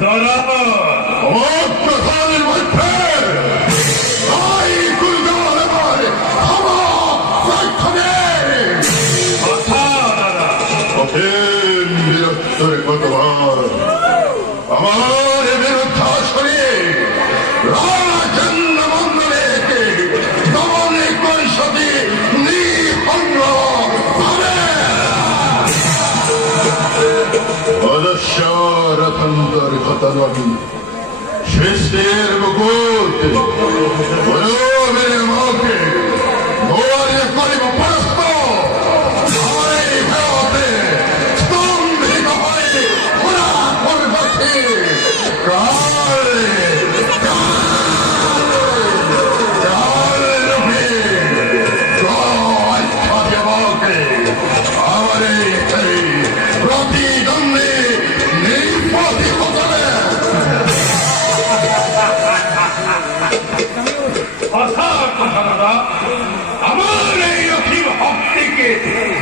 দাদা আমার প্রধানের মধ্যে কতবার আমার বিরুদ্ধ আসরে রাজেন্দ্র মন্দিরে দমনে পরিষদে নিপন্ন অদস্য রথন্তর ঘটনবী শেষের মুকুট বলবের মুখে গোয়ারে করিব পরস্ত আমার এই অখিল ভক্তিকে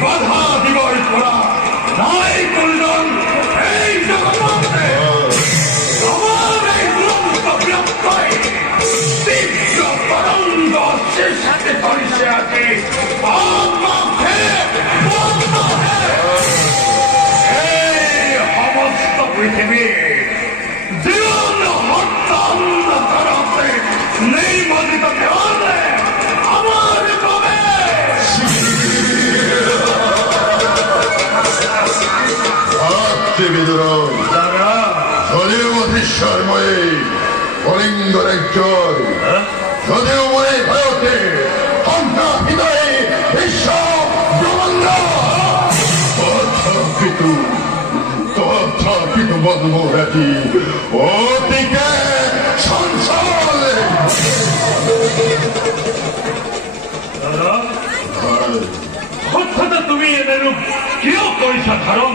বাধা দিবর করা নাই কুলজন এই জগতে আমার এই দুরন্ত বিরক্তই তীব্র তরঙ্গ শেষে পরিষে আছে এই সমস্ত পৃথিবী জীবন হত্যা অন্ধকারতে নির্মলিত দেওয়ালে আমার কবে যদিও অধীশ্বরময়ী কলিঙ্গ রাজ্যর যদিও মনে ভয়তে আমরা হৃদয়ে বিশ্ব ব্রহ্মাণ্ড তথাপিত মধুমহাটি অতিকে সংসার অর্থাৎ তুমি এরূপ কেউ পয়সা ধারণ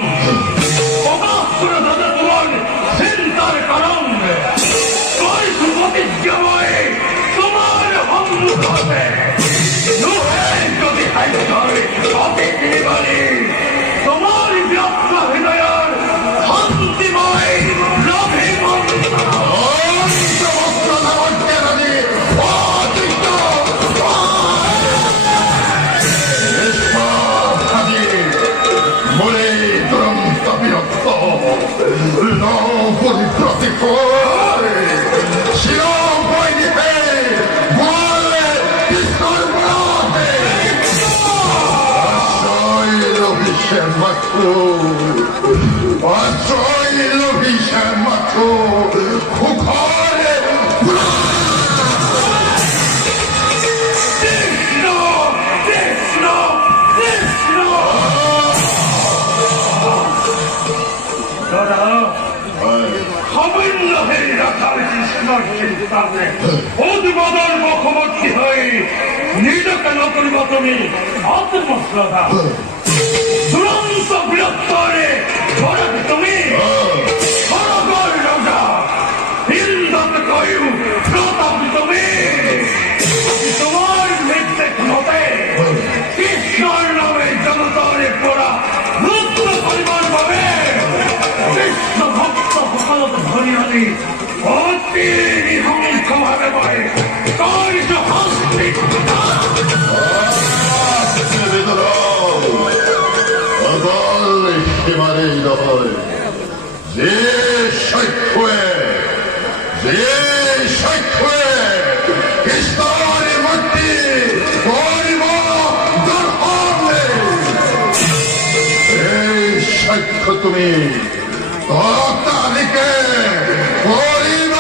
দাদা তোমার চিন্তার কারণ ওই সুপ্রতিজ্ঞাময় তোমার সম্মুখে যদি তোমার ব্যক্ত হৃদয়ের শান্তিময় লোভে উদ্বোধন মুখোমুখি হয়ে নিজেকে নকরিব তুমি আত্মশ্রদ্ধা দুরন্ত বৃহত্তরে তুমি রাজা হিন্দত কয়ু প্রতাপ তুমি তোমার নির্দেশ মতে কৃষ্ণর নামে জনতারে পড়া রুদ্র পরিবার ভাবে কৃষ্ণ ভক্ত সকলকে ধরি আনি অতি নিহংসভাবে বলে তার শাস্তি সীমারেই দখলে যে সাক্ষ্যে কৃষ্ণের মূর্তি করিব এই সাক্ষ্য তুমি তালিকে করিব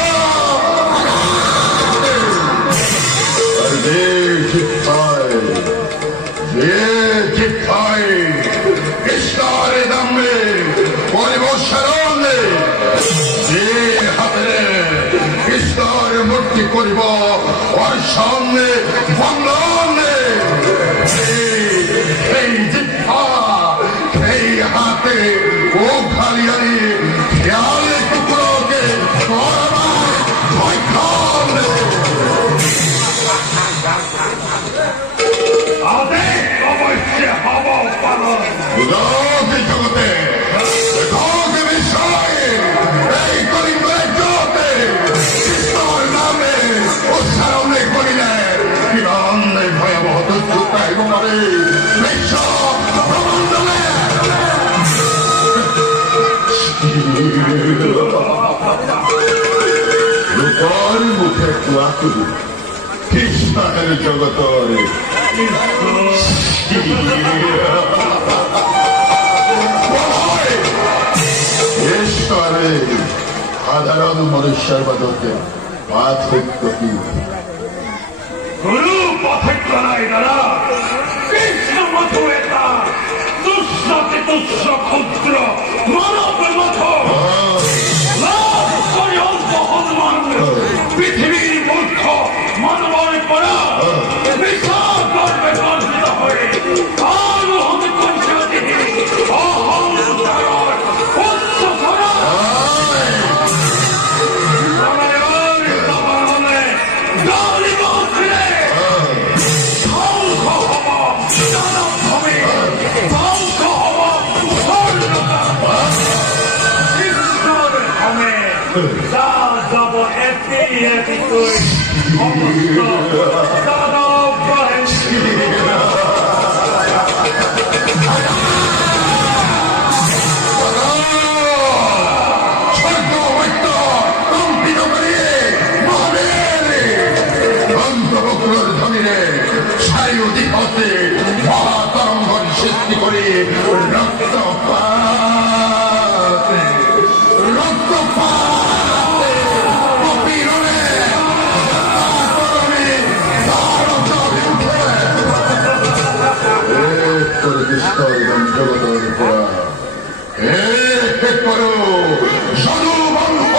যে শিক্ষায় কৃষ্ণের নামে করিব শরণে যে হাতে কৃষ্ণের মূর্তি করিব ওর সামনে বন্ধনে সেই জিহ্বা সেই হাতে ও খালিয়ারি খেয়ালে টুকরোকে অবশ্যই হব পালন জগতে কুয়াকুর কৃষ্ণের জগতরে ঈশ্বরে সাধারণ মনুষ্যের মধ্যে পার্থক্য কি? গুরু পার্থক্য নাই দাদা। কৃষ্ণ মতো এটা দুঃসাকে তুচ্ছ ক্ষুদ্র মানবের মতো লাভ করে অল্প হনুমান পৃথিবীর মূর্খ মানবের পরা বিশাল গর্বে গর্বিত হয়ে কার হতে পঞ্চায়েত অহংকার উচ্চতরা যাব একটি তুই সমস্ত দানব মহাতরঙ্গন সৃষ্টি করে রক্তপাত করো সদু বন্ধ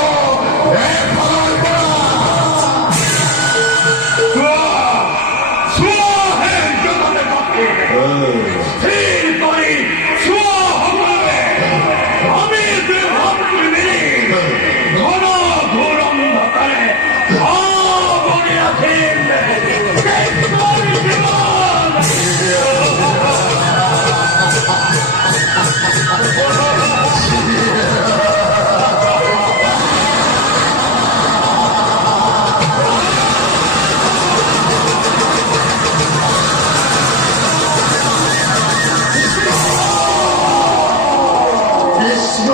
কৃষ্ণ